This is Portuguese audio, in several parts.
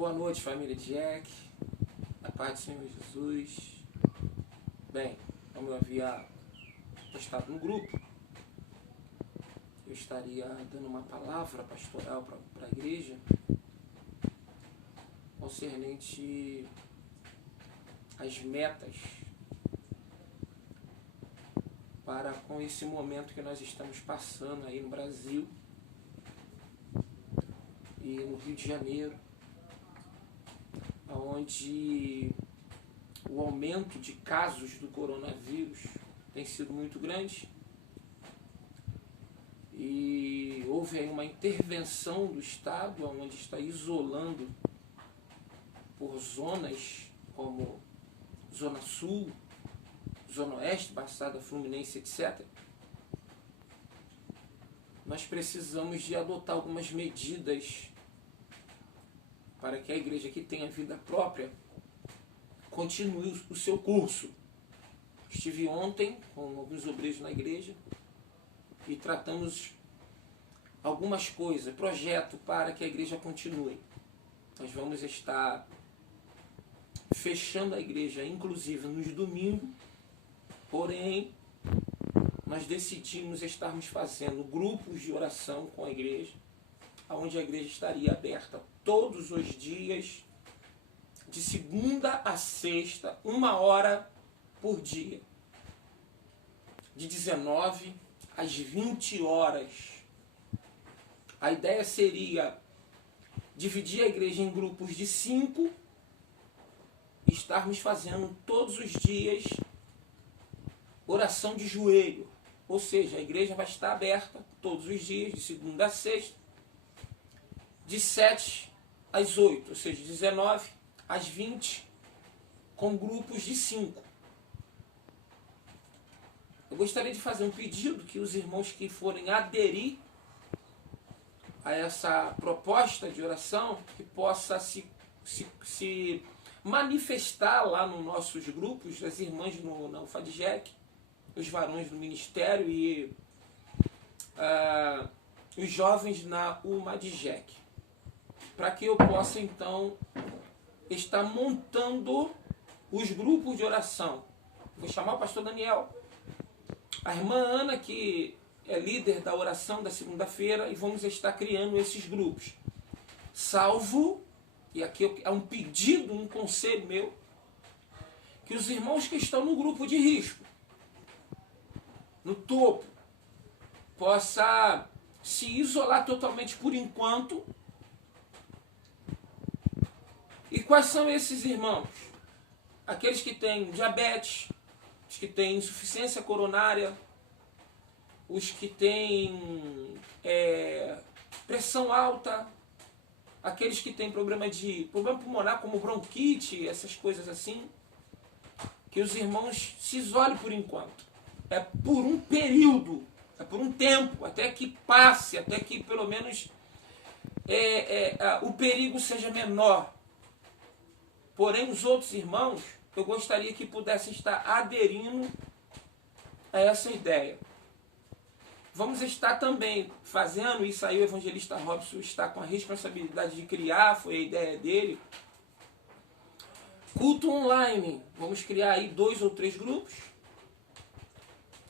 Boa noite, família Jack. A paz do Senhor Jesus. Bem, como eu havia postado no grupo, eu estaria dando uma palavra pastoral para a igreja concernente às metas para com esse momento que nós estamos passando aí no Brasil e no Rio de Janeiro, onde o aumento de casos do coronavírus tem sido muito grande e houve aí uma intervenção do Estado, onde está isolando por zonas como Zona Sul, Zona Oeste, Baixada Fluminense, etc. Nós precisamos de adotar algumas medidas para que a igreja que tenha vida própria continue o seu curso. Estive ontem com alguns obreiros na igreja e tratamos algumas coisas, projeto para que a igreja continue. Nós vamos estar fechando a igreja, inclusive nos domingos, porém nós decidimos estarmos fazendo grupos de oração com a igreja, onde a igreja estaria aberta todos os dias, de segunda a sexta, 1 hora por dia, de 19 às 20 horas. A ideia seria dividir a igreja em grupos de 5, e estarmos fazendo todos os dias oração de joelho, ou seja, a igreja vai estar aberta todos os dias, de segunda a sexta, de 7 às 8, ou seja, de 19 às 20, com grupos de 5. Eu gostaria de fazer um pedido que os irmãos que forem aderir a essa proposta de oração, que possa se manifestar lá nos nossos grupos, as irmãs na UFADJEC, os varões do ministério e os jovens na UMADJEC, para que eu possa então estar montando os grupos de oração. Vou chamar o pastor Daniel, a irmã Ana, que é líder da oração da segunda-feira, e vamos estar criando esses grupos. Salvo, e aqui é um pedido, um conselho meu, que os irmãos que estão no grupo de risco, no topo, possa se isolar totalmente por enquanto. E quais são esses irmãos? Aqueles que têm diabetes, os que têm insuficiência coronária, os que têm pressão alta, aqueles que têm problema pulmonar como bronquite, essas coisas assim, que os irmãos se isolem por enquanto. É por um período, é por um tempo, até que passe, até que pelo menos o perigo seja menor. Porém, os outros irmãos, eu gostaria que pudessem estar aderindo a essa ideia. Vamos estar também fazendo, isso aí o evangelista Robson está com a responsabilidade de criar, foi a ideia dele, culto online. Vamos criar aí 2 ou 3 grupos,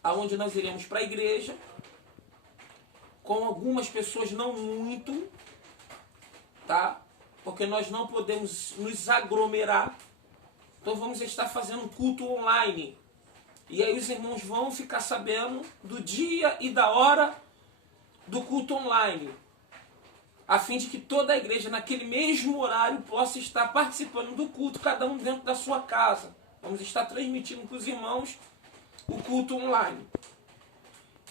aonde nós iremos para a igreja, com algumas pessoas, não muito, tá? Porque nós não podemos nos aglomerar. Então vamos estar fazendo um culto online. E aí os irmãos vão ficar sabendo do dia e da hora do culto online, a fim de que toda a igreja, naquele mesmo horário, possa estar participando do culto, cada um dentro da sua casa. Vamos estar transmitindo para os irmãos o culto online.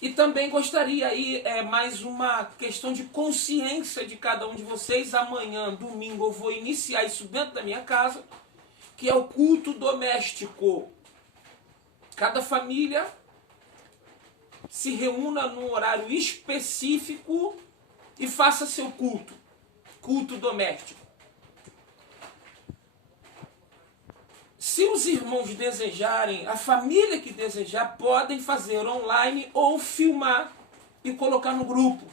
E também gostaria aí, mais uma questão de consciência de cada um de vocês. Amanhã, domingo, eu vou iniciar isso dentro da minha casa, que é o culto doméstico. Cada família se reúna num horário específico e faça seu culto doméstico. Se os irmãos desejarem, a família que desejar, podem fazer online ou filmar e colocar no grupo,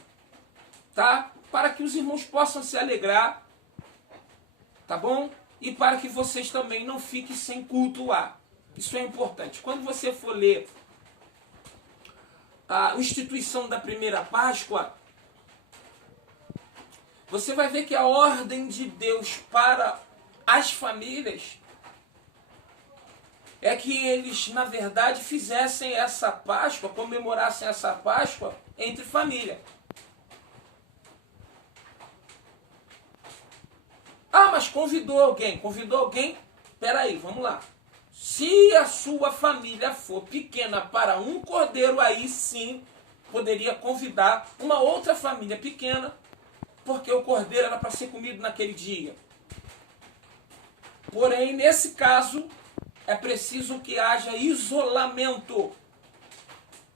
tá? Para que os irmãos possam se alegrar tá bom? E para que vocês também não fiquem sem cultuar. Isso é importante. Quando você for ler a instituição da primeira Páscoa, você vai ver que a ordem de Deus para as famílias é que eles, na verdade, fizessem essa Páscoa, comemorassem essa Páscoa entre família. Ah, mas convidou alguém? Convidou alguém? Peraí, vamos lá. Se a sua família for pequena para um cordeiro, aí sim poderia convidar uma outra família pequena, porque o cordeiro era para ser comido naquele dia. Porém, nesse caso, é preciso que haja isolamento.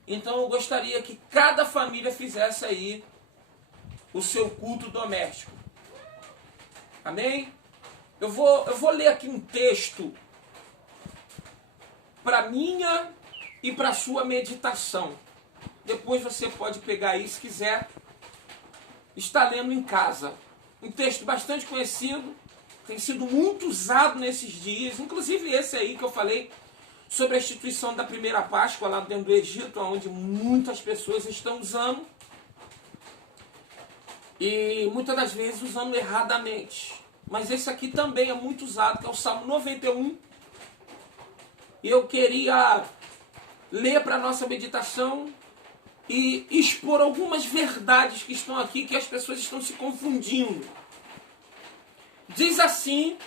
Então eu gostaria que cada família fizesse aí o seu culto doméstico. Amém? Eu vou ler aqui um texto para minha e para sua meditação. Depois você pode pegar aí, se quiser, está lendo em casa. Um texto bastante conhecido, tem sido muito usado nesses dias, inclusive esse aí que eu falei sobre a instituição da primeira Páscoa lá dentro do Egito, onde muitas pessoas estão usando e muitas das vezes usando erradamente. Mas esse aqui também é muito usado, que é o Salmo 91. E eu queria ler para a nossa meditação e expor algumas verdades que estão aqui, que as pessoas estão se confundindo. Diz assim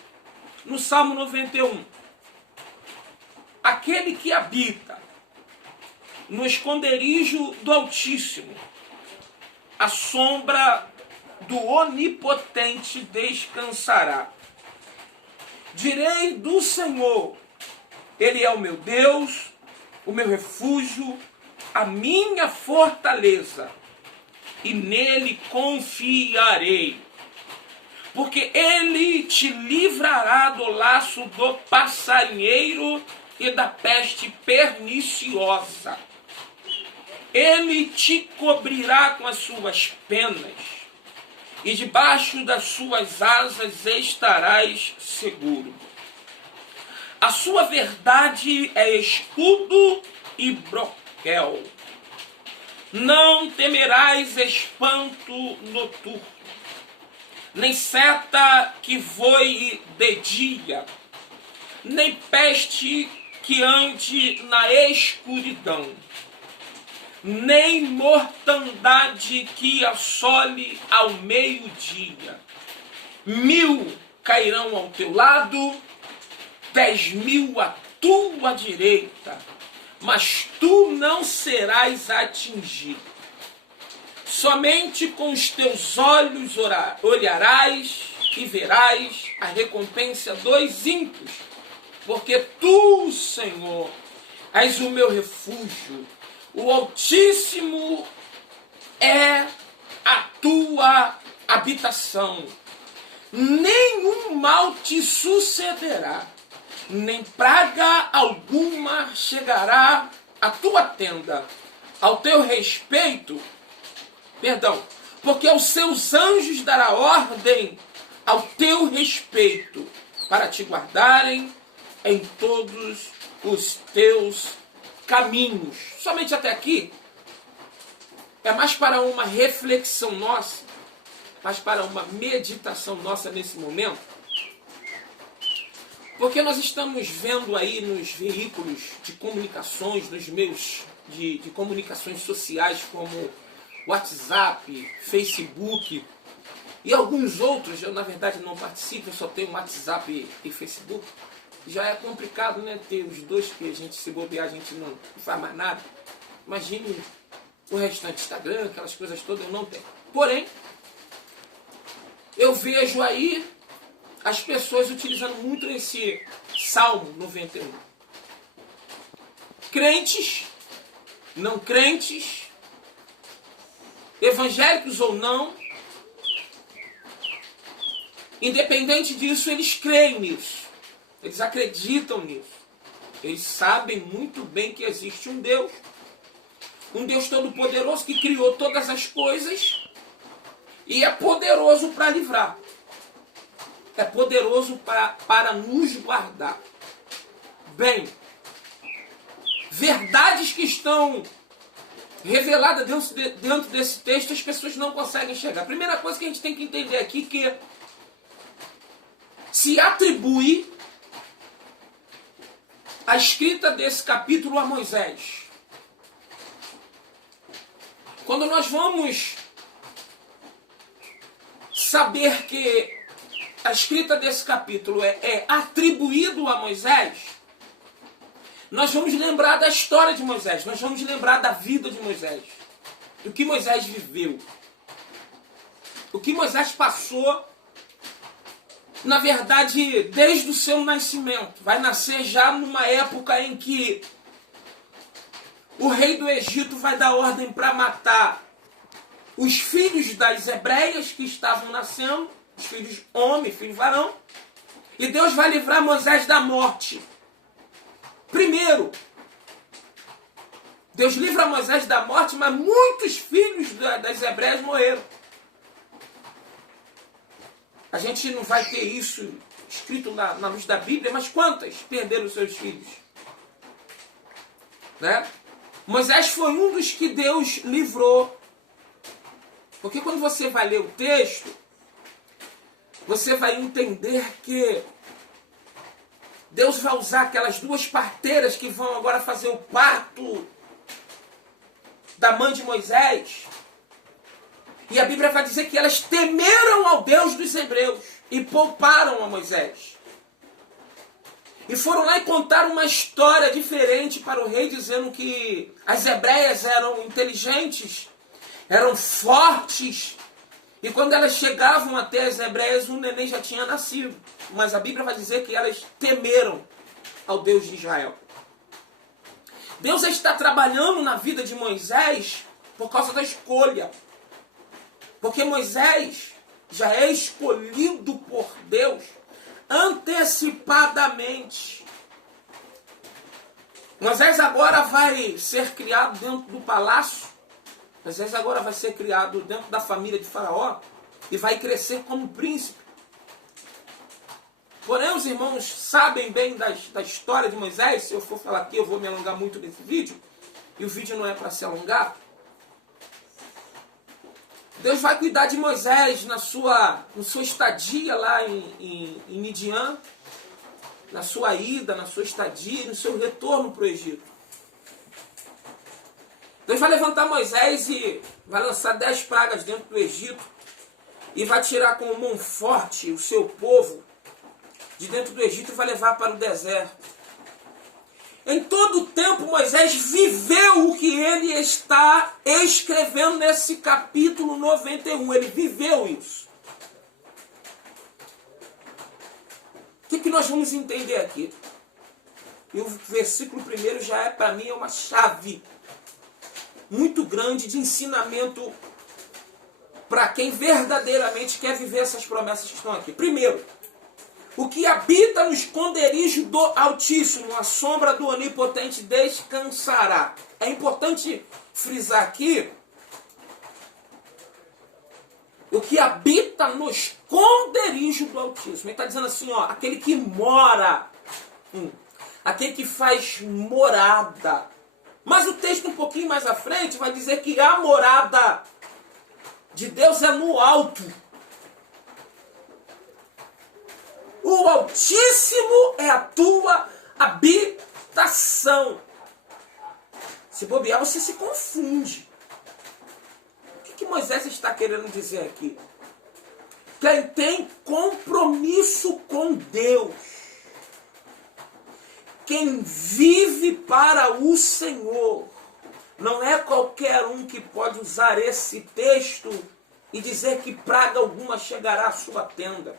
no Salmo 91: aquele que habita no esconderijo do Altíssimo, a sombra do Onipotente descansará. Direi do Senhor, Ele é o meu Deus, o meu refúgio, a minha fortaleza, e nele confiarei. Porque Ele te livrará do laço do passarinheiro e da peste perniciosa. Ele te cobrirá com as suas penas, e debaixo das suas asas estarás seguro. A sua verdade é escudo e broquel. Não temerás espanto noturno, nem seta que voe de dia, nem peste que ande na escuridão, nem mortandade que assole ao meio-dia. 1000 cairão ao teu lado, 10.000 à tua direita, mas tu não serás atingido. Somente com os teus olhos olharás e verás a recompensa dos ímpios, porque tu, Senhor, és o meu refúgio. O Altíssimo é a tua habitação. Nenhum mal te sucederá, nem praga alguma chegará à tua tenda. Ao teu respeito, porque aos seus anjos dará ordem ao teu respeito, para te guardarem em todos os teus caminhos. Somente até aqui é mais para uma reflexão nossa, mais para uma meditação nossa nesse momento, porque nós estamos vendo aí nos veículos de comunicações, nos meios de comunicações sociais como WhatsApp, Facebook e alguns outros. Eu na verdade não participo, eu só tenho WhatsApp e Facebook. Já é complicado, né, ter os dois, que a gente, se bobear, a gente não faz mais nada. Imagine o restante, Instagram, aquelas coisas todas, eu não tenho. Porém, eu vejo aí as pessoas utilizando muito esse Salmo 91. Crentes, não crentes, evangélicos ou não, independente disso, eles creem nisso. Eles acreditam nisso. Eles sabem muito bem que existe um Deus todo-poderoso que criou todas as coisas e é poderoso para livrar. é poderoso para nos guardar. Bem, verdades que estão reveladas dentro desse texto, as pessoas não conseguem chegar. A primeira coisa que a gente tem que entender aqui é que se atribui a escrita desse capítulo a Moisés. Quando nós vamos saber que a escrita desse capítulo é atribuído a Moisés, nós vamos lembrar da história de Moisés, nós vamos lembrar da vida de Moisés, do que Moisés viveu, o que Moisés passou, na verdade, desde o seu nascimento. Vai nascer já numa época em que o rei do Egito vai dar ordem para matar os filhos das hebreias que estavam nascendo, os filhos homem, filho varão, e Deus vai livrar Moisés da morte. Primeiro, Deus livra Moisés da morte, mas muitos filhos das hebreias morreram. A gente não vai ter isso escrito na luz da Bíblia, mas quantas perderam seus filhos? Né? Moisés foi um dos que Deus livrou. Porque quando você vai ler o texto, você vai entender que Deus vai usar aquelas duas parteiras que vão agora fazer o parto da mãe de Moisés. E a Bíblia vai dizer que elas temeram ao Deus dos hebreus e pouparam a Moisés. E foram lá e contaram uma história diferente para o rei, dizendo que as hebreias eram inteligentes, eram fortes, e quando elas chegavam até as hebreias, um neném já tinha nascido. Mas a Bíblia vai dizer que elas temeram ao Deus de Israel. Deus está trabalhando na vida de Moisés por causa da escolha. Porque Moisés já é escolhido por Deus antecipadamente. Moisés agora vai ser criado dentro do palácio. Moisés agora vai ser criado dentro da família de Faraó e vai crescer como príncipe. Porém, os irmãos sabem bem da história de Moisés. Se eu for falar aqui, eu vou me alongar muito nesse vídeo. E o vídeo não é para se alongar. Deus vai cuidar de Moisés na sua estadia lá em Midian, na sua ida, na sua estadia, no seu retorno para o Egito. Deus vai levantar Moisés e vai lançar 10 pragas dentro do Egito e vai tirar com mão forte o seu povo de dentro do Egito e vai levar para o deserto. Em todo o tempo, Moisés viveu o que ele está escrevendo nesse capítulo 91. Ele viveu isso. O que nós vamos entender aqui? E o versículo 1 já é, para mim, uma chave muito grande de ensinamento para quem verdadeiramente quer viver essas promessas que estão aqui. Primeiro, o que habita no esconderijo do Altíssimo, a sombra do Onipotente descansará. É importante frisar aqui, o que habita no esconderijo do Altíssimo. Ele está dizendo assim, ó, aquele que mora, aquele que faz morada. Mas o texto um pouquinho mais à frente vai dizer que a morada de Deus é no alto. O Altíssimo é a tua habitação. Se bobear, você se confunde. O que Moisés está querendo dizer aqui? Quem tem compromisso com Deus, quem vive para o Senhor, não é qualquer um que pode usar esse texto e dizer que praga alguma chegará à sua tenda.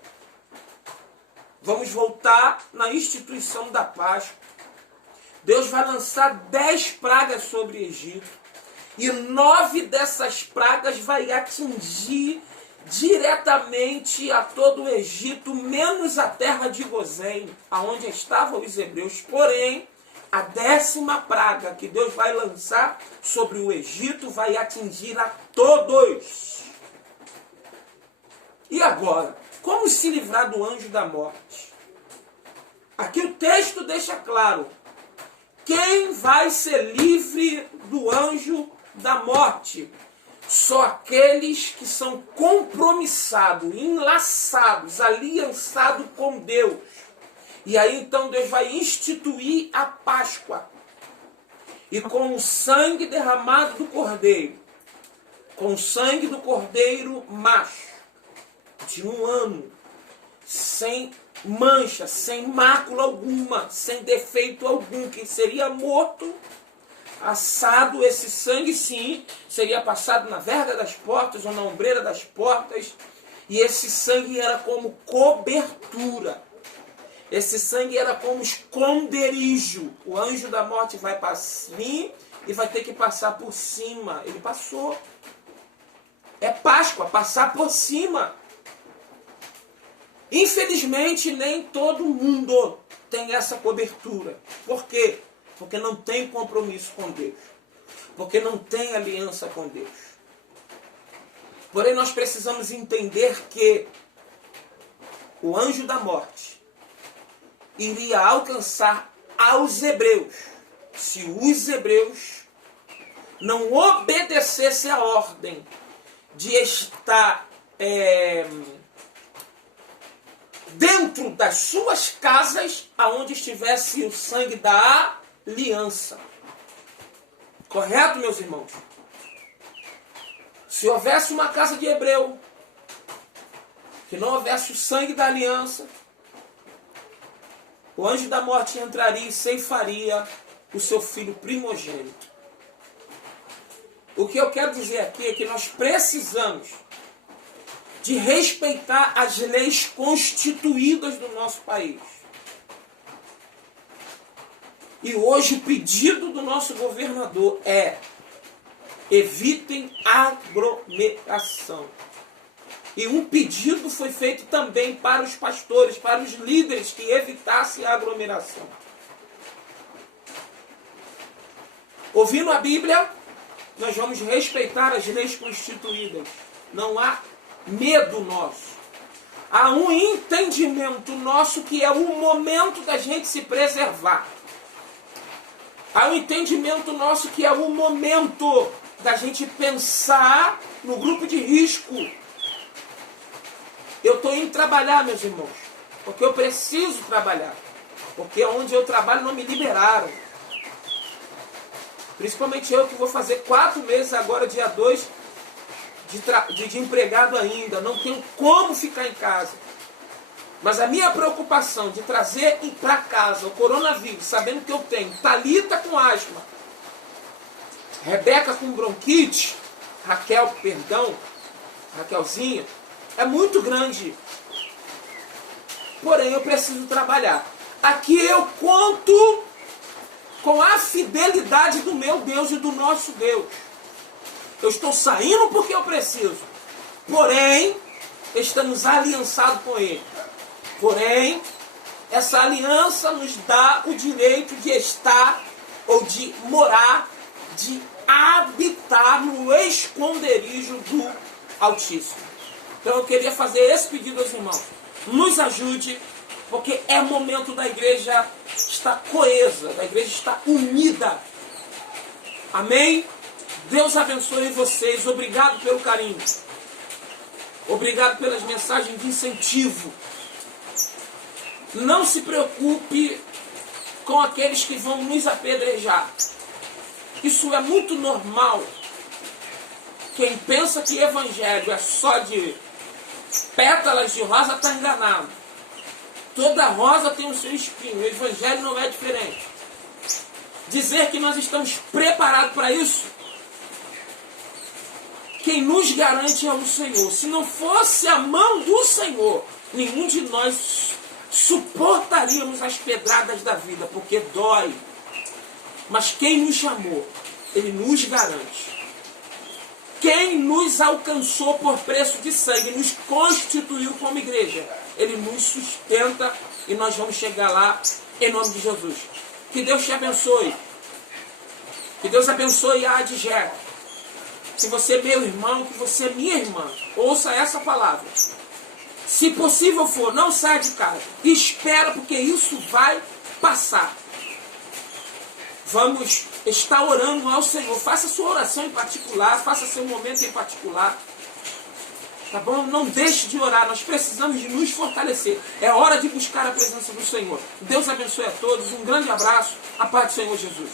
Vamos voltar na instituição da Páscoa. Deus vai lançar 10 pragas sobre o Egito. E 9 dessas pragas vai atingir diretamente a todo o Egito, menos a terra de Gozém, aonde estavam os hebreus. Porém, a 10ª praga que Deus vai lançar sobre o Egito vai atingir a todos. E agora, como se livrar do anjo da morte? Aqui o texto deixa claro. Quem vai ser livre do anjo da morte? Só aqueles que são compromissados, enlaçados, aliançados com Deus. E aí então Deus vai instituir a Páscoa. E com o sangue derramado do cordeiro, com o sangue do cordeiro macho, de um ano, sem mancha, sem mácula alguma, sem defeito algum, que seria morto, assado, esse sangue sim, seria passado na verga das portas ou na ombreira das portas, e esse sangue era como cobertura. Esse sangue era como esconderijo. O anjo da morte vai vir e vai ter que passar por cima. Ele passou. É Páscoa, passar por cima. Infelizmente, nem todo mundo tem essa cobertura. Por quê? Porque não tem compromisso com Deus. Porque não tem aliança com Deus. Porém, nós precisamos entender que o anjo da morte iria alcançar aos hebreus, se os hebreus não obedecessem a ordem de estar dentro das suas casas, aonde estivesse o sangue da aliança. Correto, meus irmãos? Se houvesse uma casa de hebreu, que não houvesse o sangue da aliança, o anjo da morte entraria e ceifaria o seu filho primogênito. O que eu quero dizer aqui é que nós precisamos de respeitar as leis constituídas do nosso país. E hoje o pedido do nosso governador é: evitem aglomeração. E um pedido foi feito também para os pastores, para os líderes, que evitassem a aglomeração. Ouvindo a Bíblia, nós vamos respeitar as leis constituídas. Não há medo nosso. Há um entendimento nosso que é o momento da gente se preservar. Há um entendimento nosso que é o momento da gente pensar no grupo de risco. Eu estou indo trabalhar, meus irmãos, porque eu preciso trabalhar. Porque onde eu trabalho não me liberaram. Principalmente eu que vou fazer 4 meses agora, dia 2, de empregado ainda. Não tenho como ficar em casa. Mas a minha preocupação de trazer para casa o coronavírus, sabendo que eu tenho Thalita com asma, Rebeca com bronquite, Raquelzinha, é muito grande. Porém, eu preciso trabalhar. Aqui eu conto com a fidelidade do meu Deus e do nosso Deus. Eu estou saindo porque eu preciso. Porém, estamos aliançados com Ele. Porém, essa aliança nos dá o direito de estar ou de morar, de habitar no esconderijo do Altíssimo. Então eu queria fazer esse pedido aos irmãos. Nos ajude, porque é momento da igreja estar coesa, da igreja estar unida. Amém? Deus abençoe vocês. Obrigado pelo carinho. Obrigado pelas mensagens de incentivo. Não se preocupe com aqueles que vão nos apedrejar. Isso é muito normal. Quem pensa que evangelho é só de pétalas de rosa está enganado. Toda rosa tem o seu espinho. O evangelho não é diferente. Dizer que nós estamos preparados para isso, quem nos garante é o Senhor. Se não fosse a mão do Senhor, nenhum de nós suportaríamos as pedradas da vida, porque dói. Mas quem nos chamou, Ele nos garante. Quem nos alcançou por preço de sangue, nos constituiu como igreja, Ele nos sustenta e nós vamos chegar lá em nome de Jesus. Que Deus te abençoe. Que Deus abençoe a Adjé. Se você é meu irmão, que você é minha irmã, ouça essa palavra. Se possível for, não saia de casa. Espera, porque isso vai passar. Vamos estar orando ao Senhor. Faça sua oração em particular, faça seu momento em particular. Tá bom? Não deixe de orar, nós precisamos de nos fortalecer. É hora de buscar a presença do Senhor. Deus abençoe a todos, um grande abraço, a paz do Senhor Jesus.